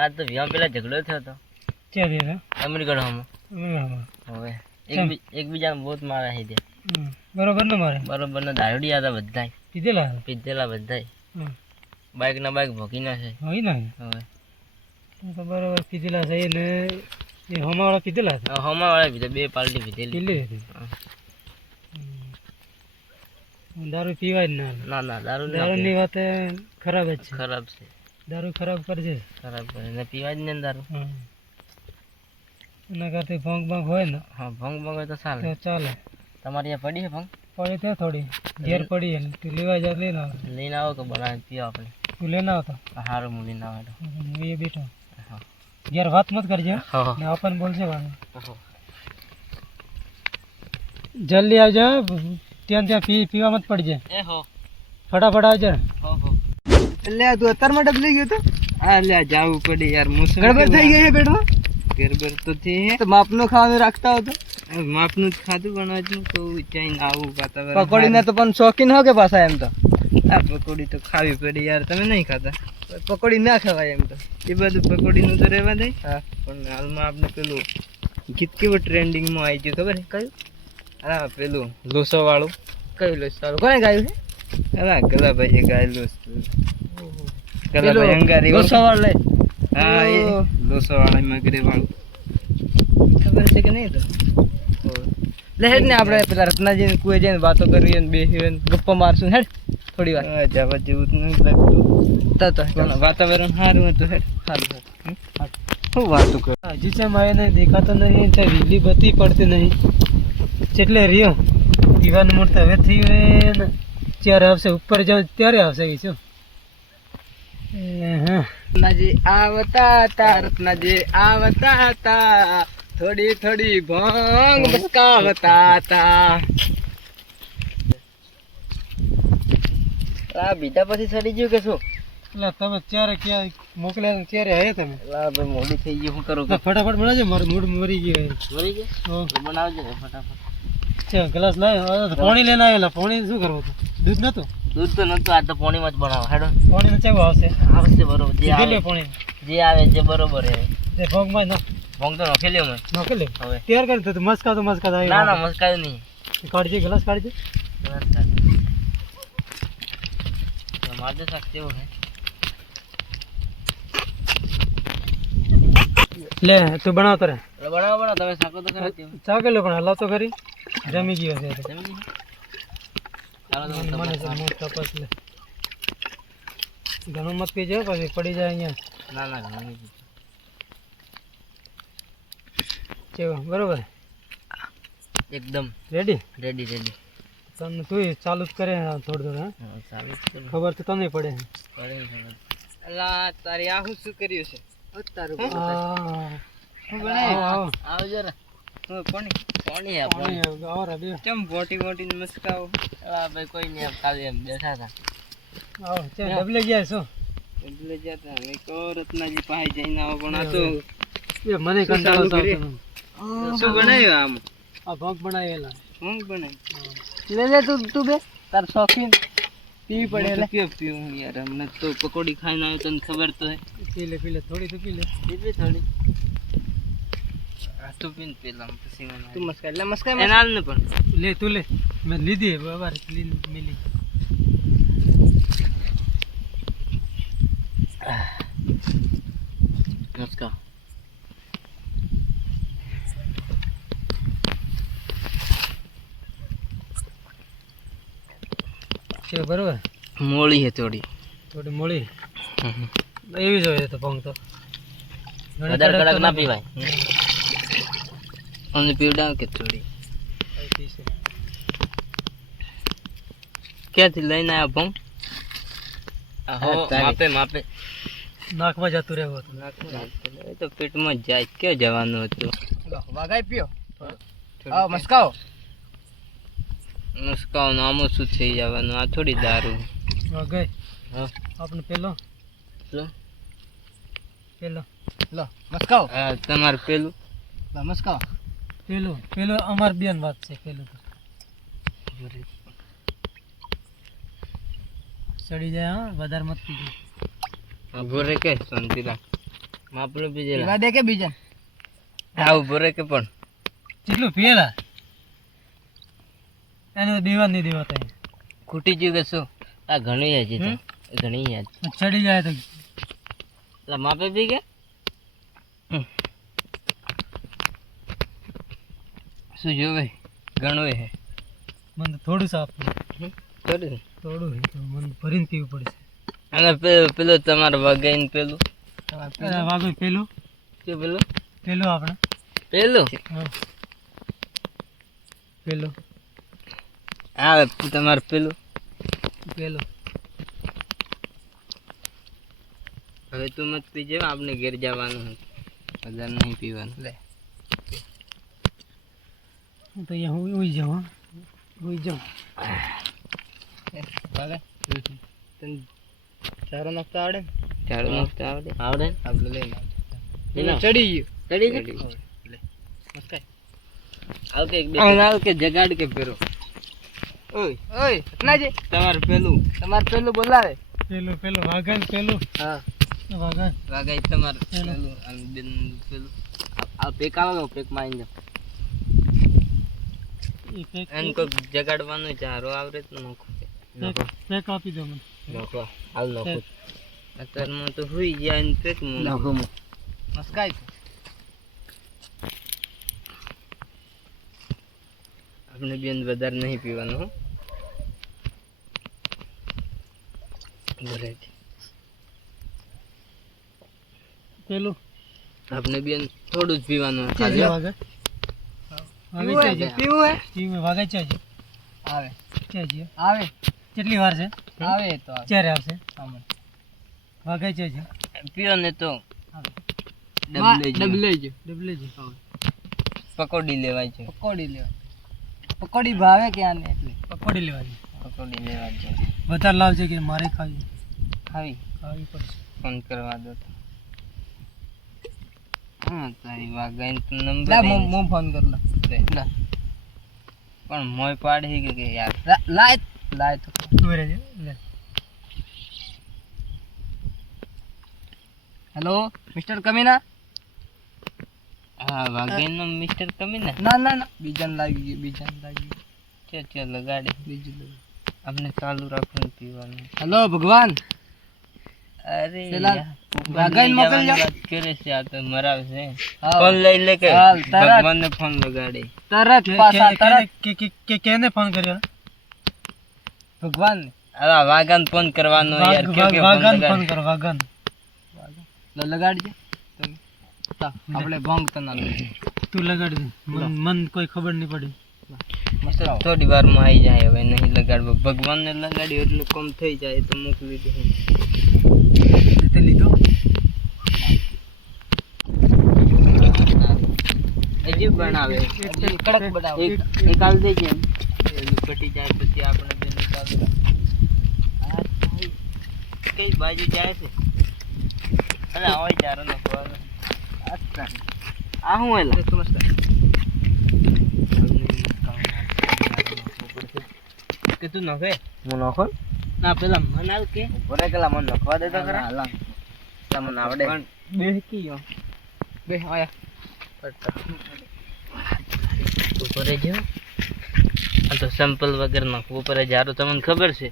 આ તો વ્યામ પેલા ઝઘડો થયો હતો. ક્યાં દે છે અમીરગઢમાં. હવે? એકબીજાને બહુ મારા છે દે બરોબર ને મારે? બરોબર ને દારૂડી હતા બધા પીધેલા પીધેલા બધા બાઈક ના બાઇક ભોગી નાખે હોય ને હવે તો બરોબર પીધેલા છે ને એ હમાવાળા પીધેલા છે હમા વાળા પીધે બે પાલટી પીધેલી. પીલી હતી. દારૂ પીવાય જ ના. ના ના દારૂ ના દારૂની વાત ખરાબ જ છે. ખરાબ છે. દારૂ ખરાબ કરજે. ખરાબ કરે ને પીવાય જ ને દારૂ. એના કરતી ભંગ ભંગ હોય ને હા ભંગ ભંગ હોય તો ચાલે. તો ચાલે. તમારી ત્યાં પડી છે ભંગ? પડી તો થોડી. ઘેર પડી તું લેવા જા લઈને આવ. લઈને આવો કે બનાવી પીવા આપણે. તું લઈને આવતો સારું હું લઈને આવે. હું એ બેઠો. ઘેર વાત મત કરજે. ને આપણને બોલશે પાછું જલ્દી આવજો ત્યાં ત્યાં પી પીવા મત પડજે. ફટાફટ આવજો. હો. એટલે તું અત્યાર માટે લઈ ગયો તો? હા લે જાવું પડે યાર મોસમ ગડબડ થઈ ગઈ છે પેટમાં? ગરબર તો થી તો માપનું ખાવાનું રાખતા હતો માપનું જ ખાધું પણ હજુ કહું જઈને આવું વાતાવરણ પકોડીના તો પણ શોખીન હો કે પાછા એમ તો? આ પકોડી તો ખાવી પડી યાર તમે નહીં ખાતા પકોડી ના ખવાય એમ તો. એ બધું પકોડીનું તો રહેવા દે. હા. પણ હાલમાં આપણે પેલું ગીત કેવું ટ્રેન્ડિંગમાં આવી ગયું ખબર છે? કયું? હા પેલું લોસો વાળું કયું લોસો સારું કોને ગાયું છે? હા ગલાભાઈએ ગાયેલું ગલાભાઈ અંગારી લોસાવાળ લે હા એ ઓહ. વાળા મગરે વાળું. ખબર છે કે નહીં તો? હેડ ને આપણે પેલા રત્નાજી કુએ જઈને વાતો કરીએ ને બેસીએ ને ગપ્પા મારશું. હેડ થોડી વાર. જવા જેવું નહીં લાગતું. તો તો વાતાવરણ સારું હતું હેડ. સારું? શું વાતો કર? હજી છે મારે નહીં દેખાતો નહીં તો વીજળી બત્તી પડતી નહીં. જેટલે રહ્યો દીવાનું મૂર્ત હવે થયું ને. ત્યારે આવશે ઉપર જાવ ત્યારે આવશે એ શું? હા રત્નાજી આવતા તા રત્નાજી આવતા તા થોડી થોડી ભંગ બસકાવતા તા આ બીજા પછી ચડી ગયું કે શું? એટલે તમે ત્યારે ક્યાં મોકલ્યા ને ત્યારે આવ્યા તમે? લા ભાઈ મોડી થઈ ગયું શું કરું તો ફટાફટ બનાવજો મારું મૂડ મરી ગયું મરી ગયું? બનાવજો ફટાફટ. ગ્લાસ લાવ્યો પાણી લઈને આવેલા. પાણી શું કરવું દૂધ નતું? દૂધ તો નતું આ તો પોણીમાં જ બનાવો. હેડો. પોણી કેવું આવશે? આવશે બરોબર. જે આવે પોણી. જે આવે જે બરોબર હે જે ભોગમાં ન ભોગ તો નખેલ્યો મેં નખેલ્યો હવે. તૈયાર કરી તો મસ્કા તો મસ્કા આવી ના ના મસ્કા નહીં. કાઢજે ગ્લાસ કાઢજે. મારજો શાક કેવું હે લે તું બનાવતો રે. બનાવો બનાવો. તમે શાકો તો ખરા લે પણ હલાવ તો કરી જમી ગયો છે. જમી લીધું? ચાલો તો મને તમે તો મોટ તપાસ લે ઘણું મત પીજો પછી પડી જાય અહીંયા. ના ના ઘણું બરોબર? એકદમ. રેડી રેડી રેડી તમને તું ચાલુ જ કરે થોડું થોડું હા? ચાલુ ખબર તો તમને પડે. પડે અલા તારી આ શું કર્યું છે? આવો. આવજો હું પાણી પાણી આ પાણી પાણી આવો રે બે. કેમ મોટી મોટી મસ્કાઓ અલા ભાઈ કોઈ નહીં ખાલી એમ બેઠા હતા આવો ચે ડબલે ગયા શું એટલે જતા હવે કહો રત્નાજી પાસે જઈને આવો પણ આ તો એ મને કંટાળો આવતો શું બનાવ્યું આમ? આ ભાગ બનાવેલા. હું બનાવ્યું? લે લે તું તું બે. તાર શોખીન. પી પડે હું તો એટલે યાર? અમને તો પકોડી ખાઈને આવ્યો તને ખબર તો હે. પી લે પી લે થોડી તો પી લે. થોડી. આ તું પીને પેલા પછી મને તું મસ્કા લે મસ્કા એને આલ ને પણ. લે તું લે. મેં લીધી બરાબર મિલી. નમસ્કાર. છે બરોબર? મોળી હે થોડી. થોડી મોળી. એવી જોઈએ તો પંગ તો વધારે કડક ના પીવાય. અને પીવડાવ કે થોડી. ક્યાંથી લઈને આવ્યા ભંગ હો માપે માપે. નાકમાં જતું રહેવું હતું. એ તો પેટમાં જ જાય. ક્યાં જવાનું હતું? વાગાઈ પીઓ આવો, મસ્કાઓ મુસ્કાન નામો શું થઈ જવાનું? આ થોડી દારૂ. વાગાઈ હા. આપણે પેલો? પેલો પેલો. લો મસ્કાઓ હા તમારે પેલું? મસ્કાઓ પેલું પેલું અમાર બેન વાત છે પેલું તો. સડી જાય હા વધારે મત પીજો. ઊભો રે કે શાંતિ રાખ. માપલો પીજે પીવા દે કે બીજા? હા ઊભો રે કે પણ. કેટલું પીએલા એને દીવા નહીં દેવા તઈ ખૂટી ગયું કે શું? આ ઘણી હજી ઘણી યાદ ચડી જાય તો. એટલે માપે બી કે? શું જોવે? ઘણું હે. મને થોડું સાફ થોડું? થોડું તો મને ભરીને પીવું પડશે. અને પેલું તમારો વગાઈને પેલું? વાગો પેલું? શું પેલું? પેલું આપણે. પેલું? હા. પેલું. હા તમારે પેલું? પેલું. હવે તું મત પીજે આપણે ઘેર જવાનું વધારે નહીં પીવાનું. લે. હું તો અહીંયા હું ઉઈ જાઉં ઉઈ જાઉં. ચાલે? તને ચારો નાસ્તો આવડે ચારો નાસ્તો આવડે. આવડે આપણે લઈ લે. ચડી ગયું. ચડી ગયું? લે. મસ્કાય આવ કે એક બે. આવ કે જગાડ કે ફેરો. ઓય ઓય નાજે તમારે પેલું. તમારે પેલું બોલાવે. પેલું પેલું વાગન પેલું. હા. વાગન વાગાઈ તમારે પેલું. પેલું આમ બેન પેલું. આ- આ પેક આવો પેકમાં આવી પેક એમ કોઈક જગાડવાનો ચારો આવરે તો નોખો. નાખો પેક આપી દો મને. નોખો. હાલ નાખો. અત્યારમાં તો હુઈ ગયા ને પેક નોખો મસ્કાય આપણે બેન વધારે નહીં પીવાનું હો. બોલે પેલું? આપણે બેન થોડું જ પીવાનું વાગે છે પીવું હે? પીવું વાગે છે જે આવે. છે જે આવે. કેટલી વાર છે? આવે તો ક્યારે આવશે? વાગે છે પીઓ ને તો. આવે. ડબલે જ ડબલે જ પકોડી લેવાય છે. પકોડી લેવા પકોડી ભાવે કે આને એટલે? પકોડી લેવાની. પકોડી લેવા છે. વધારે લાવજે કે મારે ખાવી. ખાવી. ખાવી પડશે. ફોન કરવા દો હા તારી તું નંબર મો ફોન કર દે. પણ મોય પાડી કે યાર લાય લાય તો. લે. હેલો મિસ્ટર કમીના હા વાગાઈનો મિસ્ટર કમીના ના ના ના બીજાને લાગી ગયું બીજાને લાગી ગયો. ચે ચે લગાડી. બીજું આપણે ચાલુ રાખવાનું પીવાનું. હેલો ભગવાન. અરે મોકલજો. કરે છે આ તો મરાવશે. ફોન લઈ લે કે. ભગવાનને ફોન લગાડે. તરત પાછા તરત. કે કે કે કેને ફોન કર્યો? ભગવાન હવે આ ફોન કરવાનો યાર કયો કયો વાગન લગાડે? ફોન કરો વાગન લગાડજે. આપણે ભંગ તના તું લગાડજે. મન મન કોઈ ખબર નહીં પડી. થોડી વારમાં આવી જાય હવે નહીં ભગવાન ભગવાનને લગાડ્યું એટલે કોમ થઈ જાય તો મોકલી દે. તે લીધો બનાવે. કડક બનાવો. એક એક હાલ દેજે એમ. એનું પટી જાય પછી આપણે બે ભાઈ, કઈ બાજુ જાય છે? અરે હોય ચારો નો ખોવાનો. આ શું એલા? કે તું નખે? હું નખો? ના પેલા મન આવ કે? ભરે પેલા મન નખવા દે તો ખરા. હાલા તમને આવડે. બે કી ગયો. બે આયા. ઉપરે જો આ તો સેમ્પલ વગર નાખવું ઉપર જારો તમને ખબર છે.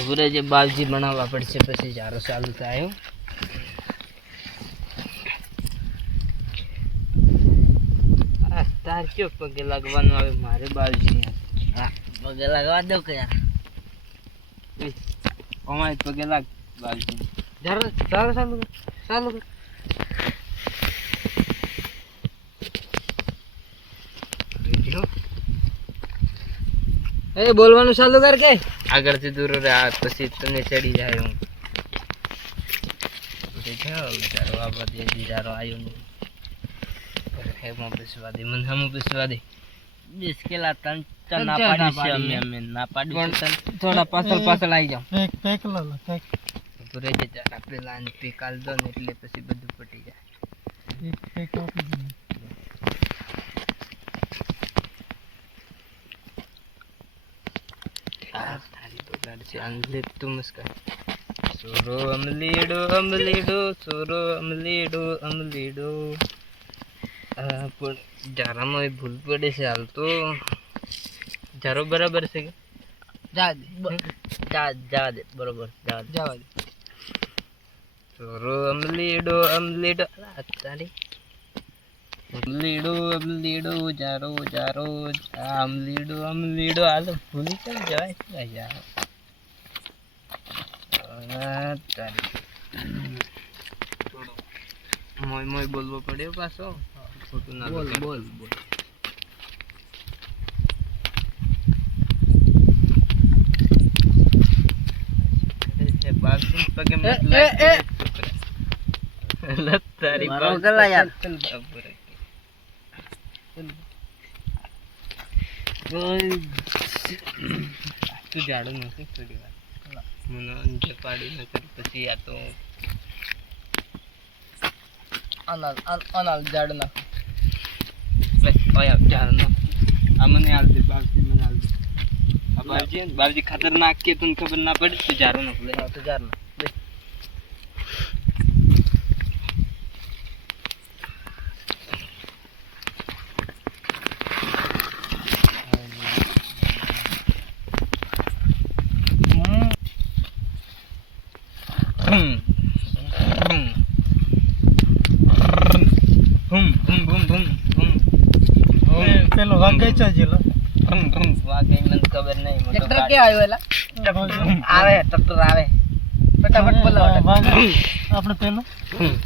ઉપરે જે બાવજી બનાવવા પડશે પછી જારો ચાલુ થાય કયો પગે લાગવાનું આવે મારે બાજુ હા પગે લાગવા દો કે યાર. અમારે પગે લાગ બાજુ જરા ચાલો ચાલુ ચાલુ એ બોલવાનું ચાલુ કર કે. આગળથી દૂર રહે આ પછી તને ચડી જાય હું બિચારો આ બધી બિચારો આવ્યો નહીં. હેમો બેસવા દે મને હેમો બેસવા દે બિસ્કેલા તન તન ના ના પાડી છે. અમે અમે ના પાડી છે તન. થોડા પાછળ પાછળ આવી જાઓ. પેક પેક લો લો પેક પૂરે જે જરા પેલા આને પીકાલ દો ને એટલે પછી બધું પટી જાય. એક પેક આપી દો. તારી તારે છે આંધળે તું મુસ્કાન. સોરો અમલીડો અમલીડો સોરો અમલીડો અમલીડો પણ જારામાં એ ભૂલ પડે છે હાલ તો. જારો બરાબર છે કે? જા જા જા દે બરોબર જા જાવા દે ચોરો અમલીડો અમલીડો અત્યારે તારી અમલીડો અમલીડો જારો જારો અમલીડો અમલીડો. હાલ ભૂલી કેમ જવાય? છે યાર. અત્યારે તારી મોય મોય બોલવો પડ્યો પાછો. ખોટું ના બોલ, બોલ બોલ. તું જાડો નથી થોડી વાર. મને અંજે પાડી નથી પછી આ તો અનાલ અનાલ ઝાડ ના લે, ઓય આવ, જાડો નાખ. આ મને આલ દે બાપજી મને આલ દે ને બાપજી ખતરનાક કે તને ખબર ના પડી તો જાડો નાખ લે તો ઝાડ ના હમ. હમ. હમ, હમ, હમ, હમ, હમ. હમ. પેલો વાગેચો જેલો હમ, હમ. વાગે મને ખબર નહીં મને તો ટ્રેક્ટર ગાડી- કે આવ્યો એલા? આવે ટ્રેક્ટર આવે. ફટાફટ બોલાવો આપણે પેલો? હમ.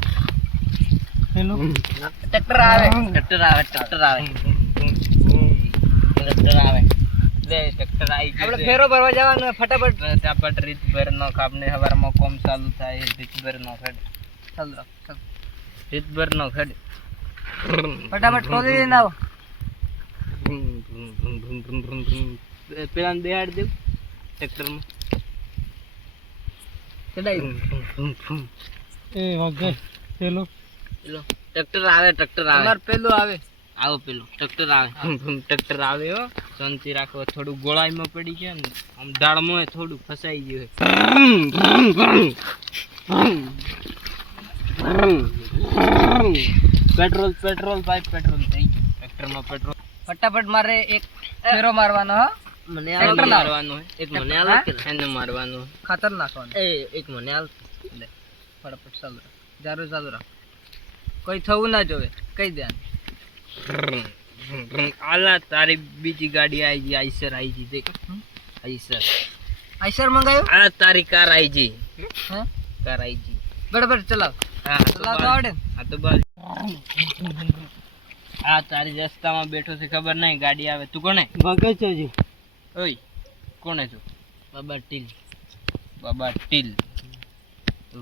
ટ્રેક્ટર આવે. ટ્રેક્ટર આવે ટ્રેક્ટર આવે. ટ્રેક્ટર આવે. આવી ગયું આપણે ફેરો ભરવા જવાનું ફટાફટ. ફટાફટ રીતભર નો કાપને હવારમાં કોમ ચાલુ થાય રીતભર નો ખેડ. ચાલ રાખ, ચાલ. રીતભર નો ખેડ. ફટાફટ ખોલી દઈને આવો. પેલા બેહાડ દેવ ટ્રેક્ટરમાં. ચડાવી એ વાગે પેલો. પેલો. ટ્રેક્ટર આવે ટ્રેક્ટર આવે. અમાર પેલો આવે. આવો પેલો. ટ્રેક્ટર આવે. ટ્રેક્ટર આવે હો. શાંતિ રાખો. થોડું ગોળાઈમાં પડી ગયા ને આમ દાળમાં થોડું ફસાઈ ગયું પેટ્રોલ પેટ્રોલ ભાઈ પેટ્રોલ થઈ ગયું. ટ્રેક્ટરમાં પેટ્રોલ. ફટાફટ મારે એક ફેરો મારવાનો હા. મને. મારવાનું હોય. એક મને આલો એને મારવાનું ખાતર નાખવાનું. એ એક મને આલ. લે. ફટાફટ ચાલુ રાખ. ચાલુ રાખ. કોઈ થવું ના જોવે. કઈ ધ્યાન? આલા તારી બીજી ગાડી આવી ગઈ આઈસર આવી ગઈ દેખ. આઈસર. આઈસર મંગાયું? આ તારી કાર આવી ગઈ. હે? કાર આવી ગઈ. બરાબર ચલાવ. હા બાજુ- આવડે ને? તો બાજુ. આ તારી રસ્તામાં બેઠો છે ખબર નહીં? ગાડી આવે. તું કોને બગચોજી ઓય કોને તું? બાબા ટીલ. બાબા ટીલ.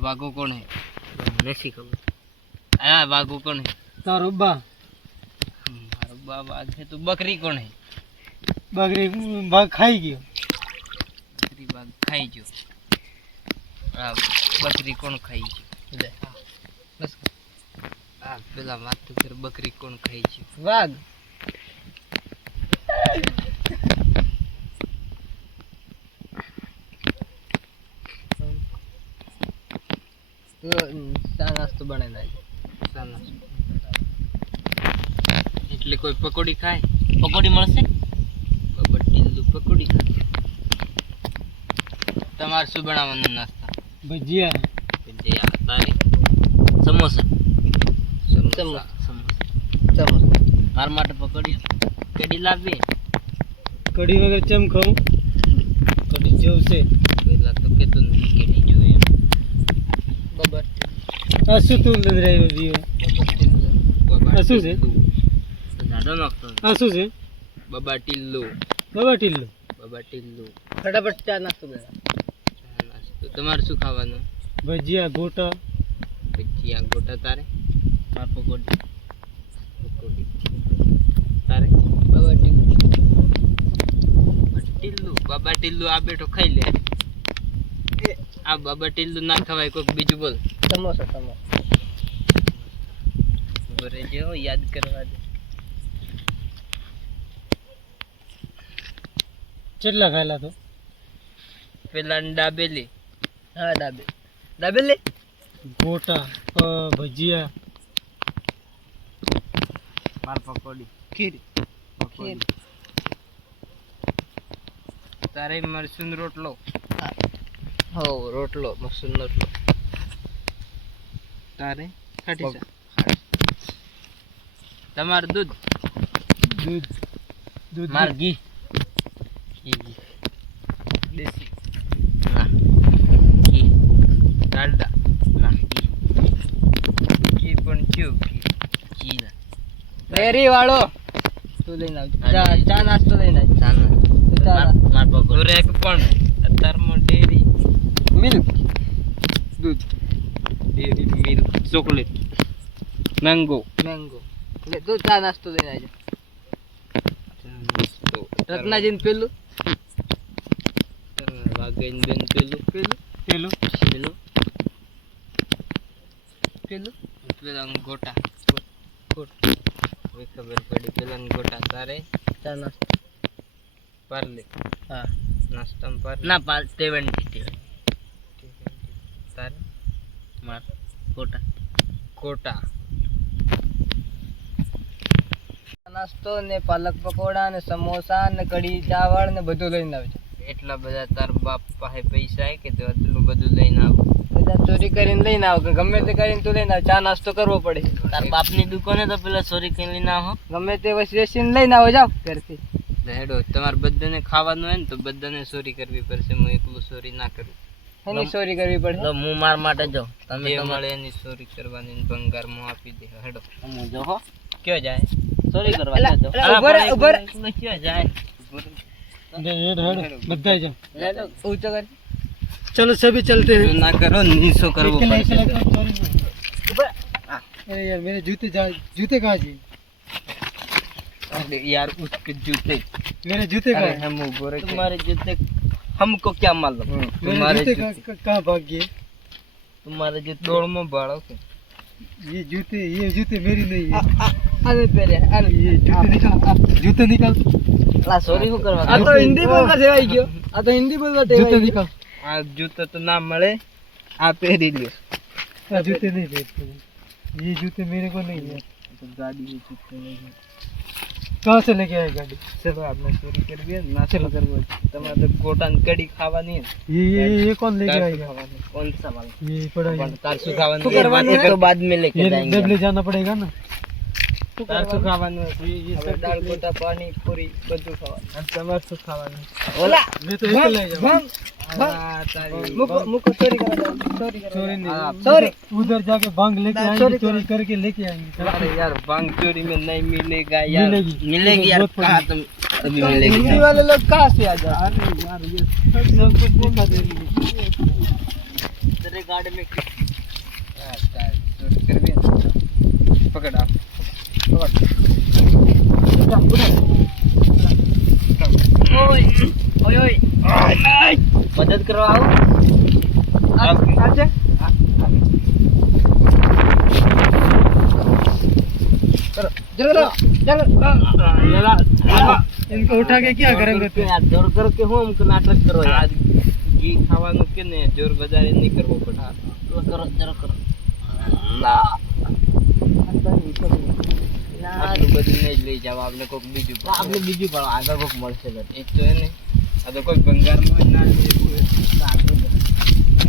વાઘો કોણ? હે નથી ખબર. હા વાઘો કોણ? હે તારો બા. મારો બા વાઘ છે તું બકરી કોણ? હે બકરી વાઘ ખાઈ ગયો. બકરી વાઘ ખાઈ ગયો. આ બકરી કોણ ખાઈ ગયું? લે બસ. આ પેલા વાત તો કર બકરી કોણ ખાઈ ગયું? વાઘ. ચા નાસ્તો બનાવી નાસ્તો. એટલે કોઈ પકોડી ખાય? પકોડી મળશે? બાબા પકોડી ખાય તમારે શું બનાવવાનું નાસ્તા? ભજીયા. ભજીયા તારી સમોસા. સમોસા. સમોસા. મારા માટે પકોડી કઢી લાવવી કઢી વગર ચમ ખાઉં કઢી જેવું છે પેલા તો કેતો નથી કેડી જોઈએ એમ બબર આ શું તું લદરાઈ બાબા આ શું છે? જાડો નાખતો નથી. આ શું છે? બાબા ટીલ્લુ બાબા ટીલ્લો બાબા ટીલ્લુ ફટાફટ ચા નાસ્તો નાસ્તો. તમારે શું ખાવાનું? ભજીયા ગોટા. ભજીયા ગોટા તારે? તાર પકોડી. પકોડી. તારે? બાબા ટીલ્લો બાબા ટીલ્લુ આ બેઠો ખાઈ લે. આ બાબા ટીલ ના ખવાય કોઈક બીજું બોલ. સમોસા સમોસા. હો, યાદ કરવા દે. કેટલા ખાયેલા તો? પેલા ડાબેલી. દાબેલી હા ડાબે. દાબેલી ગોટા ભજીયા. માર પકોડી. ખીર. ખીર તારે મરસુન રોટલો. હો રોટલો મરસું રોટલો. તારે? ખાટી ચા તમારું દૂધ? દૂધ. દૂધ માર ઘી. ઘી ઘી. દેસી ના ઘી. ડાલડા ના ઘી. ઘી પણ કયું ઘી? ઘી ના ડેરી વાળો. તું લઈને આવજો. ચા નાસ્તો લઈને આવજો. ચા નાસ્તો. માર બ્રેક પણ. અત્યારમાં ડેરી મિલ્ક દૂધ dairy milk chocolate mango mango એટલે તું ચા નાસ્તો લઈને આવજો રત્નાજીન પેલું વાઘેન બેન પેલું પેલું પેલું પેલું પેલું પેલા ગોટા ગોટ હવે ખબર પડી પેલા ગોટા તારે ચા નાસ્તો પાર્લે હા નાસ્તામાં પાર્લે ના પાર સેવન્ટી તારે માર કોટા ગોટા નાસ્તો ને પાલક પકોડા ને સમોસા ને કઢી ચાવળ ને બધું લઈને આવજો એટલા બધા તાર બાપ પાસે પૈસા કે તો આટલું બધું લઈને આવું? બધા ચોરી કરીને લઈને આવો કે ગમે તે કરીને તું લઈને આવ ચા નાસ્તો કરવો પડે. તાર બાપની દુકાને તો પેલા ચોરી કરીને લઈને આવો ગમે તે વસ્તુ વેચીને લઈને આવો જાવ ઘરથી. હેડો તમારે બધાને ખાવાનું હોય ને તો બધાને ચોરી કરવી પડશે હું એકલું ચોરી ના કરું. એની ચોરી કરવી પડે હું માર માટે જાઉં તમે જે મળે એની ચોરી કરવાની ને ભંગારમાં આપી દે હેડો હું જો હો ક્યાં જાય ચોરી કરવા ઉભર ઉભર ક્યાં જાય હેડ હેડ બધા જાઓ હેડો ઊંચો કર चलो सभी चलते हैं ના કરો નીસો કરવો अकेला પડશે अकेला काम चोरी नहीं। अरे यार मेरे जूते जा जूते कहाँ जी अरे यार उसके जूते मेरे जूते अरे कहाँ हम उभो रहे तुम्हारे जूते हमको क्या मालूम मेरे तुम्हारे जूते जूते कहाँ- कहाँ भाग गए तुम्हारे जूते दौड़ में बाड़ो के ये जूते ये जूते मेरी नहीं है अरे पेरे अरे ये जूते निकाल जूते निकाल ला सॉरी હું કરવા આ તો હિન્દી બોલવા સેવાઈ ગયો આ તો હિન્દી બોલવા जूते निकाल આ જૂતો તો ના મળે આ પહેરી લ્યો हाँ, जूते नहीं भेजते ये जूते मेरे को नहीं है ગાડી में જૂતે નહીં कहाँ से लेके आए गाड़ी चलो आपने चोरी कर दिया ना चलो करो तुम्हारे तो गोटन कड़ी खावानी है ये ये ये कौन लेके आएगा कौन सा माल ये पड़ा है तारसू खावानी तो बाद में लेके जाएंगे ले जाना पड़ेगा ना તાર શું ખાવાનું ये ये હવે सब દાળ कुछ ગોટા પાણી પૂરી બધું ખાવાનું અને તમારે શું ખાવાનું ले- मैं तो एक ले जाऊँ આ તારી મુકો ચોરી કરવા ચોરી चोरी नहीं sorry. उधर जाके भांग लेके आएंगे sorry चोरी करके लेके आएंगे अरे यार भांग चोरी में नहीं मिलेगा यार मिलेगी। मिलेगी यार बहुत कहाँ तुम अभी मिलेगी हिंदी वाले लोग कहाँ से आ जाओ अरे यार ये सब कुछ दिखा दे रही है तेरे गाड़ी में क्यों हाँ, तार, चोरी कर भी पकड़ आप ओए ओए ओए मदद करो आओ आजा करो जल्दी चलो इनको उठा के क्या करेंगे फिर યાર જોર કરો કે હું અમુક નાટક કરો યાર ઘી ખાવાનું કે ને જોર વધારે નહીં કરવો પડે કરો કરો જરા કરો આટલું બધું નહીં જ લઈ જાવ આપણે કોઈક બીજું આપણે બીજું પણ આગળ કોઈક મળશે એ તો એને આ તો કોઈ ભંગારમાં જ ના.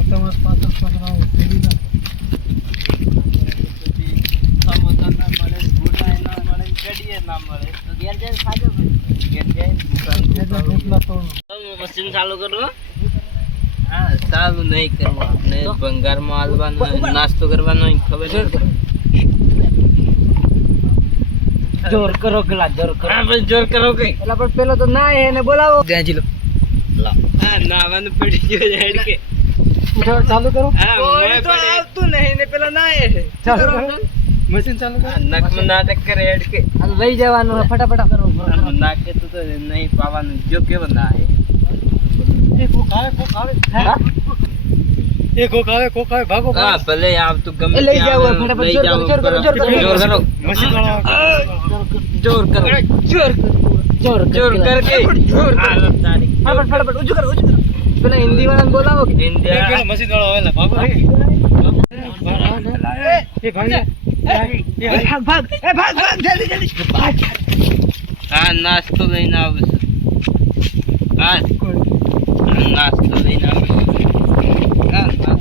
તમારે પાછળ પકડાવો ફેરી મશીન ચાલુ કરું હા. ચાલુ નહીં કરવું. આપણે ભંગારમાં હાલવાનું નાસ્તો કરવાનો હોય, ખબર છે? જોર કરો પેલા જોર કરો. હા પછી જોર કરો કઈ. પેલા પણ પેલો તો ના એને બોલાવો. ત્યાં જી લો. હા નાવાનું પડી ગયો હેડ કે. ઉઠાવ ચાલુ કરો. હા તો આવતું નહીં ને પેલા ના એ ચાલુ કરો. મશીન ચાલુ કરો. નકમાં નાટક કરે હેડ કે. લઈ જવાનું ફટાફટ. કરો નાકે તો તો નહીં પાવાનું. જો કેવો ના એ કોક આવે કોક આવે. એ કોક આવે ભાગો હા ભલે આવ તું ગમે લઈ જાવ જોર કરો જોર કરો જોર કરો. મશીન જોર કરો. જોર જોર હિન્દી વાળા બોલાવો કે? હિન્દી પેલા મશીન વાળો આવે ને ભાગ. ભાગ એ ભાગ હા નાસ્તો લઈને આવશે હા. નાસ્તો લઈને આવશે Ah, ah.